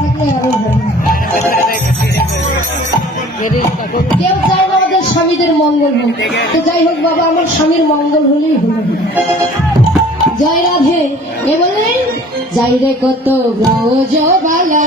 থাকলে আরো ভালো। কেউ চায় না আমাদের স্বামীদের মঙ্গল হোক, তো যাই হোক বাবা, আমার স্বামীর মঙ্গল হলেই হলো। জয় রাধে। এ বলে যাই রে কত ব্রজবালা